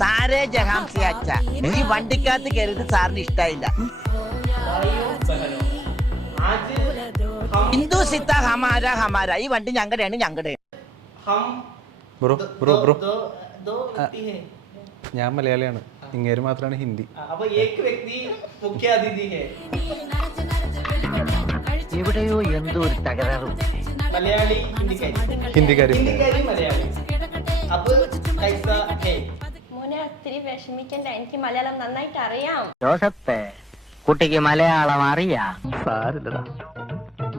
Saare ജഹാം C അച്ഛ ഈ വണ്ടിക്കകത്ത് കയറിയിട്ട് സാറിന് ഇഷ്ടായില്ല. ഹിന്ദു സിത്ത ഹമാര ഹമാര, ഈ വണ്ടി ഞങ്ങളുടെയാണ് ഞങ്ങളുടെ. ബ്രോ ബ്രോ ബ്രോ ഞാൻ മലയാളിയാണ്, ഇങ്ങേര് മാത്രമാണ് ഹിന്ദി. എവിടെയോ എന്തോ ഒരു തകരാറും. ഹിന്ദിക്കാരി മോനെ ഒത്തിരി വിഷമിക്കണ്ട, എനിക്ക് മലയാളം നന്നായിട്ട് അറിയാം. ജോസഫ് കുട്ടിക്ക് മലയാളം അറിയാം. സാരില്ലടാ,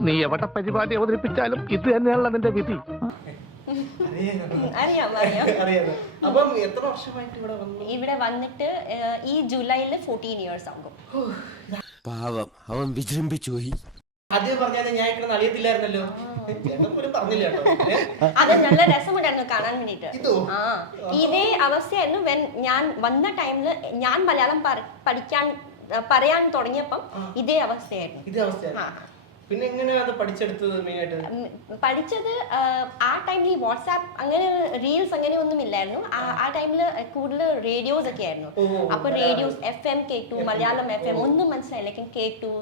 നീ എവിടെ പരിപാടി അവതരിപ്പിച്ചാലും ഇത് തന്നെയാണല്ലോ നിന്റെ വിധി. അറിയാം ഇവിടെ വന്നിട്ട് ഈ ജൂലൈയിൽ 14 years ആകും. പാവം, അവൻ വിജൃംഭിച്ചു പോയി. അത് നല്ല രസമുണ്ടായിരുന്നു കാണാൻ വേണ്ടിട്ട്. ഇതേ അവസ്ഥയായിരുന്നു ഞാൻ വന്ന ടൈമില് ഞാൻ മലയാളം പറയാൻ തുടങ്ങിയപ്പം ഇതേ അവസ്ഥയായിരുന്നു. പിന്നെ എങ്ങനെയാണ് അത് പഠിച്ചെടുത്തത്? പഠിച്ചത് ആ ടൈമിൽ വാട്സാപ്പ് അങ്ങനെ റീൽസ് അങ്ങനെ ഒന്നും ഇല്ലായിരുന്നു. ആ ടൈമിൽ കൂടുതൽ റേഡിയോസ് ഒക്കെ ആയിരുന്നു. അപ്പൊ റേഡിയോസ് FM കേട്ടു, മലയാളം FM ഒന്നും മനസ്സിലായില്ല, കേട്ടു.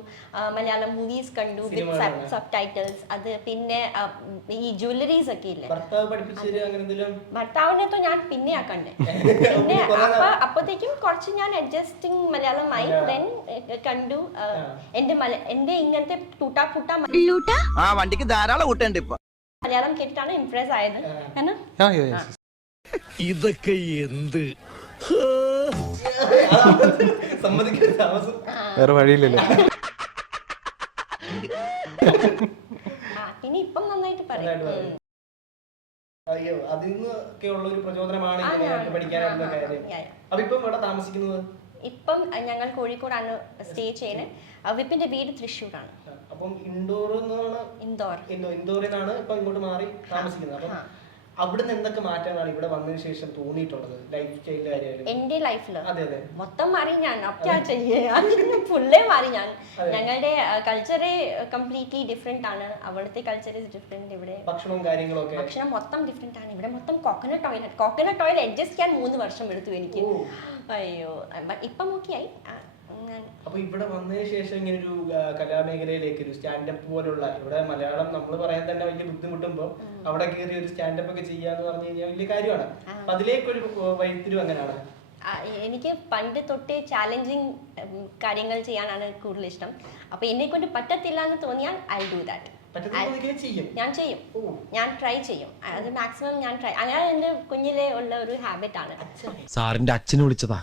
മലയാളം മൂവീസ് കണ്ടു വിത്ത് സബ് ടൈറ്റിൽസ്. അത് പിന്നെ ഈ ജ്വല്ലറീസ് ഒക്കെ ഇല്ലേ, ഭർത്താവിനെ ഞാൻ പിന്നെയാ കണ്ടേ. പിന്നെ അപ്പത്തേക്കും കുറച്ച് ഞാൻ അഡ്ജസ്റ്റിംഗ് മലയാളമായി കണ്ടു. എന്റെ ഇങ്ങനത്തെ ആ വണ്ടിക്ക് ധാരാളം കൂട്ടുണ്ട് ഇപ്പൊ. മലയാളം കേട്ടിട്ടാണ് ഇംപ്രസ് ആയത്. ഇതൊക്കെ എന്ത് വേറെ വഴിയില്ലല്ലോ. ഇനി ഇപ്പം നന്നായിട്ട് പറയും. അയ്യോ, അതിന്നൊക്കെ ഉള്ള ഒരു പ്രചോദനമാണ് പഠിക്കാനുള്ള കാര്യം. അപ്പൊ ഇപ്പം ഇവിടെ താമസിക്കുന്നത്? ഇപ്പം ഞങ്ങൾ കോഴിക്കോടാണ് സ്റ്റേ ചെയ്യുന്നത്. വിപിന്റെ വീട് തൃശ്ശൂരാണ്. അപ്പം ഇൻഡോറിനാണ് ഇപ്പൊ ഇങ്ങോട്ട് മാറി താമസിക്കുന്നത്. അപ്പം അവിടുന്ന് എന്തൊക്കെ മാറ്റങ്ങളാണ് ഇവിടെ വന്നതിന് ശേഷം തോന്നിയിട്ടുള്ളത്? ലൈഫ് സ്റ്റൈലിന്റെ കാര്യമായാലും എന്റെ ലൈഫില് മൊത്തം മാറി. ഞാൻ ഫുള്ളേ മാറി. ഞങ്ങളുടെ കൾച്ചറെ കംപ്ലീറ്റ്ലി ഡിഫറെന്റ് ആണ്. അവിടുത്തെ കൾച്ചർ ഡിഫറെന്റ്. ഇവിടെ ഭക്ഷണവും കാര്യങ്ങളൊക്കെ ഭക്ഷണം മൊത്തം ഡിഫറെന്റ് ആണ്. ഇവിടെ മൊത്തം കോക്കനട്ട് ഓയിൽ അഡ്ജസ്റ്റ് ചെയ്യാൻ 3 വർഷം എടുത്തു എനിക്ക്. അയ്യോ, ഇപ്പം ഓക്കെ ആയി. അപ്പൊ ഇവിടെ വന്നതിന് ശേഷം ഇങ്ങനെ ഒരു കലാമേഖലയിലേക്ക് ഒരു സ്റ്റാൻഡപ്പ് പോലുള്ള, ഇവിടെ മലയാളം നമ്മൾ പറയാൻ തന്നെ വലിയ ബുദ്ധിമുട്ടുമ്പോ അവിടെ കയറി ഒരു സ്റ്റാൻഡപ്പ് ഒക്കെ ചെയ്യാന്ന് പറഞ്ഞു കഴിഞ്ഞാൽ വലിയ കാര്യമാണ്. അപ്പൊ അതിലേക്കൊരു വഴിത്തിരിവ് അങ്ങനെയാണ്. എനിക്ക് പണ്ട് തൊട്ടേ ചാലഞ്ചിങ് കാര്യങ്ങൾ ചെയ്യാനാണ് കൂടുതൽ ഇഷ്ടം. അപ്പൊ എന്നെ കൊണ്ട് പറ്റത്തില്ല എന്ന് തോന്നിയാൽ ഐ ഡു ദാറ്റ്. ഞാൻ ചെയ്യും, ഞാൻ ട്രൈ ചെയ്യും. അത് മാക്സിമം ഞാൻ ട്രൈ. അങ്ങനെ എന്റെ കുഞ്ഞിലെ ഉള്ള ഒരു ഹാബിറ്റ് ആണ്. സാറിന്റെ അച്ഛനെ വിളിച്ചതാ.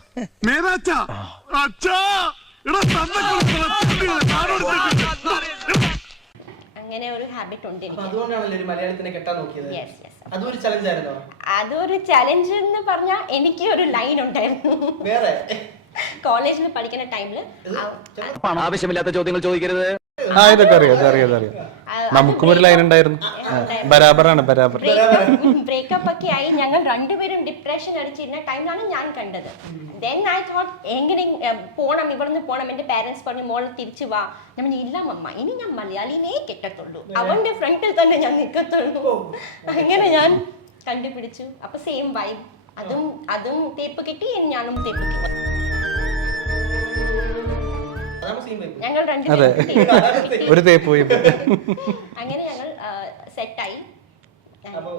അങ്ങനെ ഒരു ഹാബിറ്റ് ഉണ്ട് എനിക്ക്. അതുകൊണ്ടാണല്ലോ മലയാളത്തിനെ കെട്ടാൻ നോക്കിയത്. അതൊരു ചലഞ്ച് ആയിരുന്നോ? അതൊരു ചലഞ്ച് എന്ന് പറഞ്ഞാൽ എനിക്ക് ഒരു ലൈൻ ഉണ്ടായിരുന്നു. വേറെ കോളേജിൽ പഠിക്കുന്ന ടൈമില് ആവശ്യമില്ലാത്ത ചോദ്യങ്ങൾ ചോദിക്കരുത്. ഇതൊക്കെ അറിയാം. നമുക്കും ഒരു ലൈൻ ഉണ്ടായിരുന്നു. ബരാബറാണ്, ബരാബർ. ബ്രേക്കപ്പ് ഒക്കെ ആയി ഞങ്ങൾ രണ്ടുപേരും ഡിപ്രഷൻ അടിച്ചിരുന്ന ടൈമിലാണ് ഞാൻ കണ്ടത്. ദെൻ ഐ തോട്ട് എങ്ങനെ പോണം, ഇവിടുന്ന് പോണം. എന്റെ പാരന്റ്സ് പറഞ്ഞു മോള് തിരിച്ചു വാ. ഞാൻ പറഞ്ഞു ഇല്ല മമ്മ, ഇനി ഞാൻ മലയാളിനെ കെട്ടത്തുള്ളൂ, അവന്റെ ഫ്രണ്ടിൽ തന്നെ ഞാൻ നിൽക്കത്തുള്ളൂ. അങ്ങനെ ഞാൻ കണ്ടുപിടിച്ചു. അപ്പൊ സെയിം വൈബ്. അതും തേപ്പ് കിട്ടി, ഞാനും തേപ്പ് കിട്ടി. ഞങ്ങൾ ഒരു തേപ്പ് പോയി. അങ്ങനെ ഞങ്ങൾ സെറ്റായി. അപ്പൊ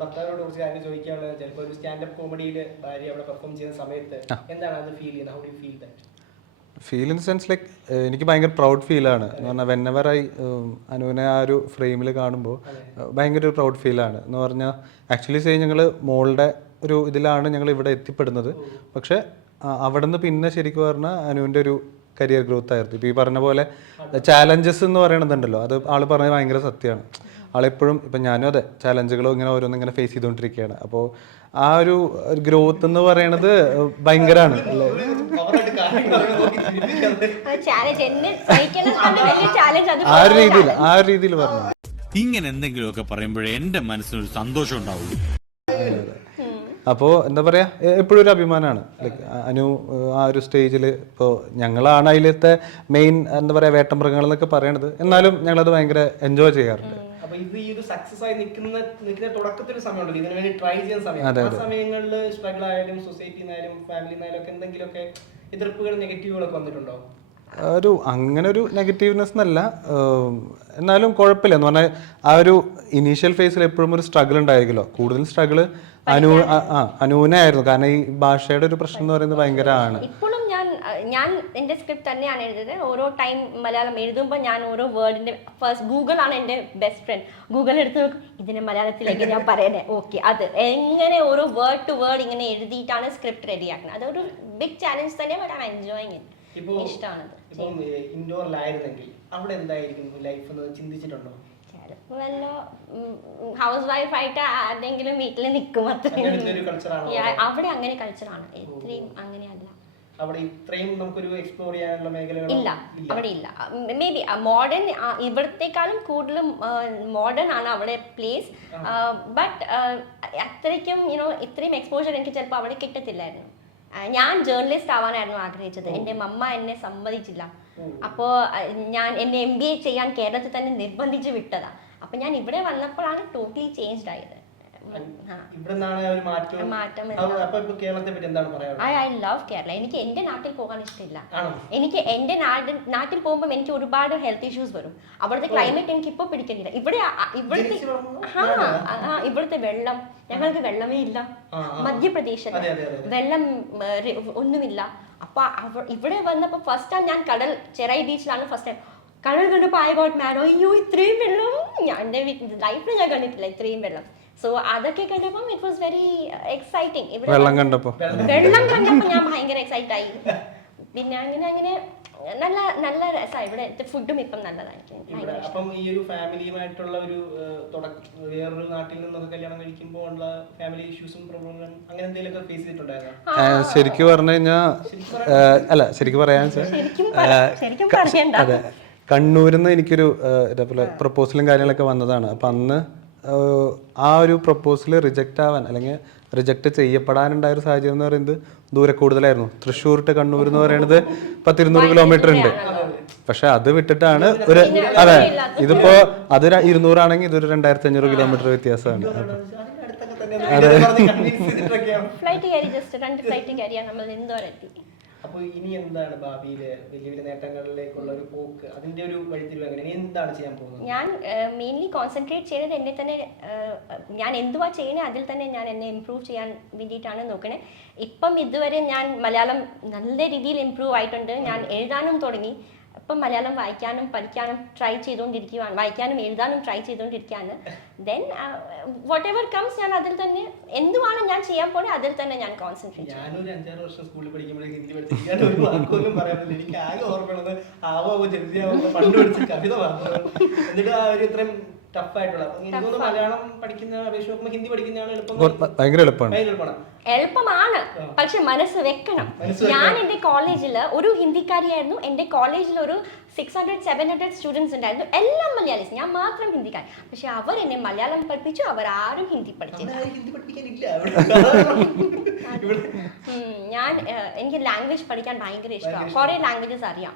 ഭർത്താവിനോട് കുറിച്ച് കാര്യം ചോദിക്കാനുള്ളത്, ചിലപ്പോൾ ഒരു സ്റ്റാൻഡപ്പ് കോമഡിയിൽ ഭാര്യ അവിടെ പെർഫോം ചെയ്യുന്ന സമയത്ത് എന്താണ് അത് ഫീൽ ചെയ്യുന്നത്? How do you feel that? Feel in sense like എനിക്ക് ഭയങ്കര പ്രൗഡ് ഫീലാണ്. എന്ന് പറഞ്ഞാൽ വെന്നെവർ അനുവിനെ ആ ഒരു ഫ്രെയിമിൽ കാണുമ്പോൾ ഭയങ്കര ഒരു പ്രൗഡ് ഫീലാണ്. എന്ന് പറഞ്ഞാൽ ആക്ച്വലി ഞങ്ങൾ മോളുടെ ഒരു ഇതിലാണ് ഞങ്ങൾ ഇവിടെ എത്തിപ്പെടുന്നത്. പക്ഷെ അവിടെ നിന്ന് പിന്നെ ശരിക്കും പറഞ്ഞാൽ അനുവിൻ്റെ ഒരു കരിയർ ഗ്രോത്ത് ആയിരുന്നു. ഇപ്പോൾ ഈ പറഞ്ഞ പോലെ ചാലഞ്ചസ് എന്ന് പറയണതുണ്ടല്ലോ, അത് ആൾ പറഞ്ഞത് ഭയങ്കര സത്യമാണ്. ആളെപ്പോഴും ഇപ്പം ഞാനും അതെ ചാലഞ്ചുകളോ ഇങ്ങനെ ഓരോന്നും ഇങ്ങനെ ഫേസ് ചെയ്തുകൊണ്ടിരിക്കുകയാണ്. അപ്പോൾ ആ ഒരു ഗ്രോത്ത് എന്ന് പറയണത് ഭയങ്കരമാണ് അല്ലേ. ആ ഒരു രീതിയിൽ പറഞ്ഞു. ഇങ്ങനെ എന്തെങ്കിലുമൊക്കെ പറയുമ്പോഴേ എൻ്റെ മനസ്സിനൊരു സന്തോഷം ഉണ്ടാവുള്ളൂ. അപ്പോൾ എന്താ പറയുക, എപ്പോഴും ഒരു അഭിമാനമാണ്. ലൈക്ക് അനു ആ ഒരു സ്റ്റേജിൽ ഇപ്പോൾ ഞങ്ങളാണ് അതിലത്തെ മെയിൻ എന്താ പറയുക വേട്ടമൃഗങ്ങൾ എന്നൊക്കെ പറയണത്. എന്നാലും ഞങ്ങളത് ഭയങ്കര എൻജോയ് ചെയ്യാറുണ്ട്. അപ്പൊ ഇത് ഈ ഒരു സക്സസ് ആയി നിൽക്കുന്ന തുടക്കത്തിൽ സമയമുണ്ടല്ലോ ഇതിനു വേണ്ടി ട്രൈ ചെയ്യുന്ന സമയം. ആ സമയങ്ങളിൽ സ്ട്രഗിൾ ആയാലും സൊസൈറ്റിയിൽ നിന്നായാലും ഫാമിലിയിൽ നിന്നായാലും ഒക്കെ എന്തെങ്കിലുമൊക്കെ എതിർപ്പുകൾ നെഗറ്റീവുകളൊക്കെ വന്നിട്ടുണ്ടോ? അങ്ങനെ ഒരു നെഗറ്റീവ്നെസ് എന്നല്ല, എന്നാലും കുഴപ്പമില്ല എന്ന് പറഞ്ഞാൽ ആ ഒരു ഇനീഷ്യൽ ഫേസിൽ എപ്പോഴും ഒരു സ്ട്രഗിൾ ഉണ്ടായിരിക്കുമല്ലോ. കൂടുതൽ സ്ട്രഗിൾ അനുവിനായിരുന്നു, കാരണം ഈ ഭാഷയുടെ ഒരു പ്രശ്നം എന്ന് പറയുന്നത് ഭയങ്കരമാണ്. ഇപ്പോഴും ഞാൻ എൻ്റെ സ്ക്രിപ്റ്റ് തന്നെയാണ് എഴുതുന്നത്. ഓരോ ടൈം മലയാളം എഴുതുമ്പോൾ ഞാൻ ഓരോ വേർഡിൻ്റെ ഫസ്റ്റ് ഗൂഗിളാണ് എൻ്റെ ബെസ്റ്റ് ഫ്രണ്ട്. ഗൂഗിൾ എടുത്ത് നോക്കും ഇതിനെ മലയാളത്തിലേക്ക് ഞാൻ പറയണേ, ഓക്കെ അത് എങ്ങനെ ഓരോ വേർഡ് ടു വേർഡ് ഇങ്ങനെ എഴുതിയിട്ടാണ് സ്ക്രിപ്റ്റ് റെഡിയാക്കുന്നത്. അതൊരു ബിഗ് ചാലഞ്ച് തന്നെ, but I am enjoying it. ഇഷ്ടമാണത്. ഇപ്പം ഇൻഡോറിലായിരുന്നെങ്കിൽ അവിടെ എന്തായിരിക്കും ലൈഫ് എന്ന് ചിന്തിച്ചിട്ടുണ്ടോ? വല്ല ഹൗസ് വൈഫ് ആയിട്ട് ആരെങ്കിലും വീട്ടിൽ നിൽക്കും, അവിടെ അങ്ങനെ കൾച്ചറാണ്. ഇത്രയും അങ്ങനെയല്ല അവിടെ. ഇത്രയും നമുക്കൊരു എക്സ്പ്ലോർ ചെയ്യാനുള്ള മേഖലകൾ ഇല്ല അവിടെ ഇല്ല. മേ ബി മോഡേൺ ഇവിടത്തെക്കാളും കൂടുതലും മോഡേൺ ആണ് അവിടെ പ്ലേസ്. ബട്ട് അത്രയ്ക്കും ഇത്രയും എക്സ്പോഷർ എനിക്ക് ചിലപ്പോൾ അവിടെ കിട്ടത്തില്ലായിരുന്നു. ഞാൻ ജേർണലിസ്റ്റ് ആവാനായിരുന്നു ആഗ്രഹിച്ചത്. എൻ്റെ മമ്മ എന്നെ സമ്മതിച്ചില്ല. അപ്പോൾ ഞാൻ എന്നെ MBA ചെയ്യാൻ കേരളത്തിൽ തന്നെ നിർബന്ധിച്ച് വിട്ടതാ. അപ്പൊ ഞാൻ ഇവിടെ വന്നപ്പോഴാണ് ടോട്ടലി ചേഞ്ച്ഡ് ആയത്. I love Kerala. എനിക്ക് എന്റെ നാട്ടിൽ പോകാൻ ഇഷ്ടമില്ല. എനിക്ക് എന്റെ നാട്ടിൽ പോകുമ്പോൾ എനിക്ക് ഒരുപാട് ഹെൽത്ത് ഇഷ്യൂസ് വരും. അവിടുത്തെ ക്ലൈമറ്റ് എനിക്ക് ഇപ്പൊ പിടിക്കുന്നില്ല. ഇവിടുത്തെ വെള്ളം, ഞങ്ങൾക്ക് വെള്ളമേ ഇല്ല. മധ്യപ്രദേശിൽ വെള്ളം ഒന്നുമില്ല. അപ്പൊ ഇവിടെ വന്നപ്പോ ഫസ്റ്റ് ടൈം ഞാൻ ചെറായി ബീച്ചിലാണ് ഫസ്റ്റ് ടൈം കടൽ കണ്ടപ്പോ ഐ ഗോട്ട് മാഡ്. അയ്യോ ഇത്രയും വെള്ളം എന്റെ ലൈഫിൽ ഞാൻ കണ്ടിട്ടില്ല, ഇത്രയും വെള്ളം. സോ അതൊക്കെ കണ്ടപ്പോൾ ഇറ്റ് വാസ് വെരി എക്സൈറ്റിംഗ്. വെള്ളം കണ്ടപ്പോൾ ഞാൻ ഭയങ്കര എക്സൈറ്റ് ആയി. പിന്നെ അങ്ങനെ നല്ല നല്ല രസമാണ് ഇവിടെ. ഫുഡും ഇപ്പം നല്ലതായിരിക്കും. അപ്പം ഈ ഒരു ഫാമിലിയുമായിട്ടുള്ള ഒരു വേറൊരു നാട്ടിൽ നിന്നൊക്കെ കല്യാണം കഴിക്കുമ്പോൾ ഉള്ള ഫാമിലി ഇഷ്യൂസും പ്രോബ്ലങ്ങളും അങ്ങനെ എന്തെങ്കിലുമൊക്കെ ഫേസ് ചെയ്തിട്ടുണ്ടായിരുന്നു? ശരിക്കും പറഞ്ഞു കഴിഞ്ഞാൽ അല്ല, ശരിക്കും പറയാൻ അതെ, കണ്ണൂരിൽ നിന്ന് എനിക്കൊരു ഇതേപോലെ പ്രപ്പോസലും കാര്യങ്ങളൊക്കെ വന്നതാണ്. അപ്പം അന്ന് ആ ഒരു പ്രപ്പോസൽ റിജക്റ്റ് ആവാൻ അല്ലെങ്കിൽ റിജക്റ്റ് ചെയ്യപ്പെടാനുണ്ടായ ഒരു സാഹചര്യം എന്ന് പറയുന്നത് ദൂരെ കൂടുതലായിരുന്നു. തൃശ്ശൂർ ടു കണ്ണൂർ എന്ന് പറയുന്നത് 100-200 കിലോമീറ്റർ ഉണ്ട്. പക്ഷെ അത് വിട്ടിട്ടാണ് ഒരു അതെ, ഇതിപ്പോ അത് 200 ആണെങ്കിൽ ഇതൊരു 2500 കിലോമീറ്റർ വ്യത്യാസമാണ്. അപ്പോൾ ഇനി എന്താണ് ഭാവിയിലെ വലിയ വലിയ നേട്ടങ്ങളിലേക്കുള്ള ഒരു പോക്ക്, അതിന്റെ ഒരു വഴിത്തിരിവ് എങ്ങനെ, എന്താണ് ചെയ്യാൻ പോകുന്നത്? ഞാൻ മെയിൻലി കോൺസെൻട്രേറ്റ് ചെയ്യുന്നത് എന്നെ തന്നെ, ഞാൻ എന്തുവാ ചെയ്യണേ അതിൽ തന്നെ ഞാൻ എന്നെ ഇമ്പ്രൂവ് ചെയ്യാൻ വേണ്ടിയിട്ടാണ് നോക്കണേ. ഇപ്പം ഇതുവരെ ഞാൻ മലയാളം നല്ല രീതിയിൽ ഇമ്പ്രൂവ് ആയിട്ടുണ്ട്. ഞാൻ എഴുതാനും തുടങ്ങി. ഇപ്പം മലയാളം വായിക്കാനും പഠിക്കാനും ട്രൈ ചെയ്തുകൊണ്ടിരിക്കുകയാണ്, വായിക്കാനും എഴുതാനും ട്രൈ ചെയ്തുകൊണ്ടിരിക്കുകയാണ്. ദെൻ വാട്ട് എവർ കംസ് ഞാൻ അതിൽ തന്നെ എന്തുവാണ് ഞാൻ ചെയ്യാൻ പോണേ അതിൽ തന്നെ ഞാൻ കോൺസെൻട്രേറ്റ് ചെയ്യും. ഞാനൊരു 5-6 വർഷം സ്കൂളിൽ പഠിക്കുമ്പോഴേ ഹിന്ദി പഠിച്ചിരിക്കാൻ ഒരു വാക്കൊന്നും പറയാനില്ല. എനിക്ക് ആകെ ഓർമ്മയുള്ളത് ആവോ ജൽദിയാവോ പണ്ട് പഠിച്ച കവിത മാത്രം. എന്നിട്ട് ആ ഒരു ഇത്രയും ടഫ് ആയിട്ടുള്ള മലയാളം പഠിക്കുന്ന അപേക്ഷ നോക്കുമ്പോൾ ഹിന്ദി പഠിക്കുന്നതാണ് ഭയങ്കര എളുപ്പമാണ്. എളുപ്പമാണ്, പക്ഷെ മനസ്സ് വെക്കണം. ഞാൻ എൻ്റെ കോളേജിൽ ഒരു ഹിന്ദിക്കാരിയായിരുന്നു. എൻ്റെ കോളേജിൽ ഒരു 600-700 സ്റ്റുഡൻസ് ഉണ്ടായിരുന്നു, എല്ലാം മലയാളീസ്. ഞാൻ മാത്രം ഹിന്ദിക്കാരി. പക്ഷെ അവർ എന്നെ മലയാളം പഠിപ്പിച്ചു, അവർ ആരും ഹിന്ദി പഠിച്ചില്ല. എനിക്ക് ലാംഗ്വേജ് പഠിക്കാൻ ഭയങ്കര ഇഷ്ടമാണ്. കുറെ ലാംഗ്വേജസ് അറിയാം.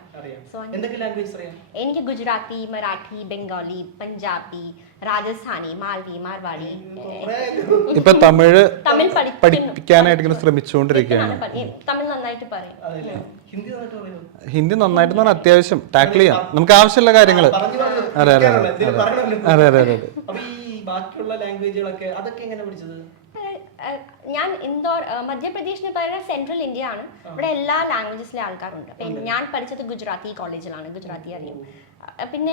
എനിക്ക് ഗുജറാത്തി, മറാഠി, ബംഗാളി, പഞ്ചാബി, രാജസ്ഥാനി, മാൽവി, മാർവാടി. ഇപ്പൊ തമിഴ് പഠിപ്പിക്കാനായിട്ട് ശ്രമിച്ചുകൊണ്ടിരിക്കുകയാണ്. തമിഴ് നന്നായിട്ട് പറയും. ഹിന്ദി നന്നായിട്ട് പറഞ്ഞാൽ അത്യാവശ്യം ടാക്കിൾ ചെയ്യാം, നമുക്ക് ആവശ്യമുള്ള കാര്യങ്ങൾ. അതെ അതെ അതെ അതെ അതെ. ബാക്കിയുള്ള ലാംഗ്വേജുകളൊക്കെ അതൊക്കെ എങ്ങനെ പഠിച്ചത്? ഞാൻ മധ്യപ്രദേശിന് പറയുന്നത് സെൻട്രൽ ഇന്ത്യ ആണ്. ഇവിടെ എല്ലാ ലാംഗ്വേജസിലെ ആൾക്കാരുണ്ട്. ഞാൻ പഠിച്ചത് ഗുജറാത്തി കോളേജിലാണ്, ഗുജറാത്തി അറിയും. പിന്നെ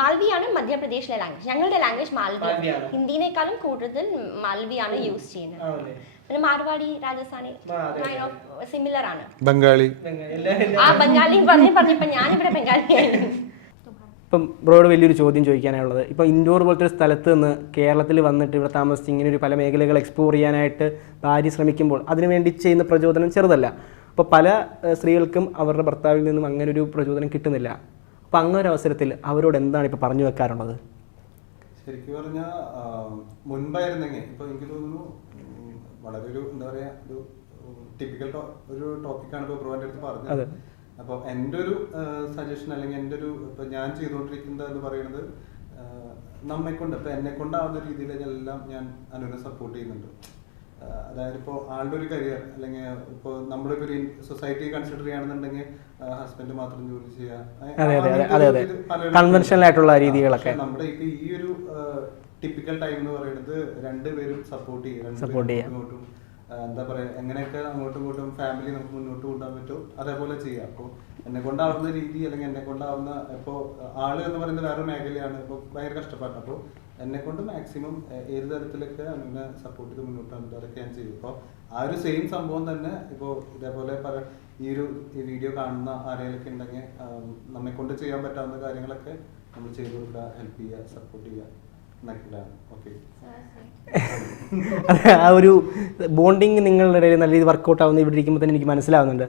മാൽവിയാണ് മധ്യപ്രദേശിലെ ലാംഗ്വേജ്. ഞങ്ങളുടെ ലാംഗ്വേജ് മാൽവി. ഹിന്ദിനേക്കാളും കൂടുതൽ മാൽവിയാണ് യൂസ് ചെയ്യുന്നത്. പിന്നെ മാർവാടി, രാജസ്ഥാനി സിമിലർ ആണ്. ബംഗാളി, ആ ബംഗാളി പറഞ്ഞപ്പോ ഞാനിവിടെ ബംഗാളിയായിരുന്നു. ഇപ്പം ബ്രോയോട് വലിയൊരു ചോദ്യം ചോദിക്കാനുള്ളത്, ഇപ്പോൾ ഇൻഡോർ പോലത്തെ ഒരു സ്ഥലത്ത് നിന്ന് കേരളത്തിൽ വന്നിട്ട് ഇവിടെ താമസിച്ച് ഇങ്ങനെ ഒരു പല മേഖലകൾ എക്സ്പ്ലോർ ചെയ്യാനായിട്ട് ഭാര്യ ശ്രമിക്കുമ്പോൾ അതിനുവേണ്ടി ചെയ്യുന്ന പ്രചോദനം ചെറുതല്ല. അപ്പോൾ പല സ്ത്രീകൾക്കും അവരുടെ ഭർത്താവിൽ നിന്നും അങ്ങനെ ഒരു പ്രചോദനം കിട്ടുന്നില്ല. അപ്പോൾ അങ്ങനെ ഒരു അവസരത്തിൽ അവരോട് എന്താണ് ഇപ്പോൾ പറഞ്ഞു വെക്കാറുള്ളത്? ശരിക്കും പറഞ്ഞാൽ മുൻപായിരുന്നെങ്കിൽ ഇപ്പോൾ എനിക്ക് തോന്നുന്നു വളരെ ഒരു എന്താ പറയുക ഒരു ടിപ്പിക്കൽ ഒരു ടോപ്പിക്കാണ് ഇപ്പോൾ ബ്രോൻ്റെ അടുത്ത് പറഞ്ഞത്. അപ്പോൾ എൻ്റെ ഒരു സജഷൻ അല്ലെങ്കിൽ എൻ്റെ ഒരു ഇപ്പം ഞാൻ ചെയ്തുകൊണ്ടിരിക്കുന്നത് എന്ന് പറയുന്നത് നമ്മെക്കൊണ്ട് ഇപ്പം എന്നെ കൊണ്ടാവുന്ന രീതിയിൽ എല്ലാം ഞാൻ അനുവിനെ സപ്പോർട്ട് ചെയ്യുന്നുണ്ട്. അതായത് ഇപ്പോൾ ആളുടെ ഒരു കരിയർ അല്ലെങ്കിൽ ഇപ്പോൾ നമ്മളിപ്പോൾ ഒരു സൊസൈറ്റി കൺസിഡർ ചെയ്യുകയാണെന്നുണ്ടെങ്കിൽ ഹസ്ബൻഡ് മാത്രം ജോലി ചെയ്യുക, കൺവെൻഷനൽ ആയിട്ടുള്ള രീതികളൊക്കെ. നമ്മുടെ ഇപ്പൊ ഈ ഒരു ടിപ്പിക്കൽ ടൈം എന്ന് പറയുന്നത് രണ്ടുപേരും സപ്പോർട്ട് ചെയ്യുക, ഇങ്ങോട്ടും എന്താ പറയാ, എങ്ങനെയൊക്കെ അങ്ങോട്ടും ഇങ്ങോട്ടും ഫാമിലി നമുക്ക് മുന്നോട്ട് കൊണ്ടുപോകാൻ പറ്റും അതേപോലെ ചെയ്യാം. അപ്പോൾ എന്നെ കൊണ്ടാവുന്ന രീതി അല്ലെങ്കിൽ എന്നെ കൊണ്ടാവുന്ന ഇപ്പോൾ ആള് എന്ന് പറയുന്നത് വേറെ മേഖലയാണ്, ഇപ്പോൾ ഭയങ്കര കഷ്ടപ്പാടാണ്. അപ്പോൾ എന്നെ കൊണ്ട് മാക്സിമം ഏത് തരത്തിലൊക്കെ അങ്ങനെ സപ്പോർട്ട് ചെയ്ത് മുന്നോട്ട് വന്നിട്ട് അതൊക്കെ ഞാൻ ചെയ്യും. അപ്പോൾ ആ ഒരു സെയിം സംഭവം തന്നെ ഇപ്പോൾ ഇതേപോലെ ഈ വീഡിയോ കാണുന്ന ആരെങ്കിലൊക്കെ ഉണ്ടെങ്കിൽ നമ്മെ കൊണ്ട് ചെയ്യാൻ പറ്റാവുന്ന കാര്യങ്ങളൊക്കെ നമ്മൾ ചെയ്തു കൊടുക്കുക, ഹെൽപ്പ് ചെയ്യുക, സപ്പോർട്ട് ചെയ്യുക എന്നൊക്കെയാണ്. ഓക്കെ, ആ ഒരു ബോണ്ടിങ് നിങ്ങളുടെ ഇടയിൽ നല്ല രീതിയിൽ വർക്കൗട്ട് ആവുന്ന ഇവിടെ ഇരിക്കുമ്പോൾ തന്നെ എനിക്ക് മനസ്സിലാവുന്നുണ്ട്.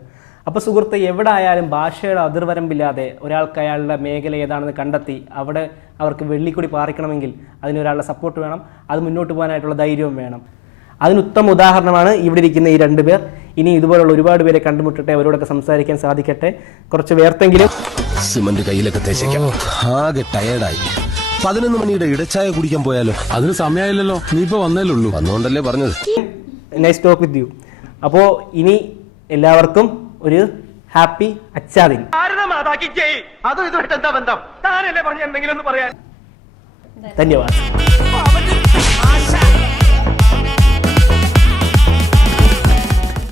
അപ്പോൾ സുഹൃത്ത്, എവിടെ ആയാലും ഭാഷയുടെ അതിർവരമ്പില്ലാതെ ഒരാൾക്ക് അയാളുടെ മേഖല ഏതാണെന്ന് കണ്ടെത്തി അവിടെ അവർക്ക് വെള്ളിക്കൊടി പാറിക്കണമെങ്കിൽ അതിനൊരാളുടെ സപ്പോർട്ട് വേണം, അത് മുന്നോട്ട് പോകാനായിട്ടുള്ള ധൈര്യവും വേണം. അതിനുത്തമ ഉദാഹരണമാണ് ഇവിടെ ഇരിക്കുന്ന ഈ 2 പേർ. ഇനി ഇതുപോലുള്ള ഒരുപാട് പേരെ കണ്ടുമുട്ടട്ടെ, അവരോടൊക്കെ സംസാരിക്കാൻ സാധിക്കട്ടെ. കുറച്ച് വേർത്തെങ്കിലും സിമന്റ് കയ്യിലൊക്കെ തേച്ചേക്കാം. ആകെ ടയേർഡായി. 11 മണിയുടെ ഇടച്ചായ കുടിക്കാൻ പോയാലോ? അതിന് സമയമായില്ലല്ലോ, നീ ഇപ്പൊ വന്നേലുള്ളൂ. വന്നോണ്ടല്ലേ പറഞ്ഞത്. Nice talk with you. അപ്പോൾ ഇനി എല്ലാവർക്കും ഒരു ഹാപ്പി അച്ചാദിൻ. ധന്യവാദം.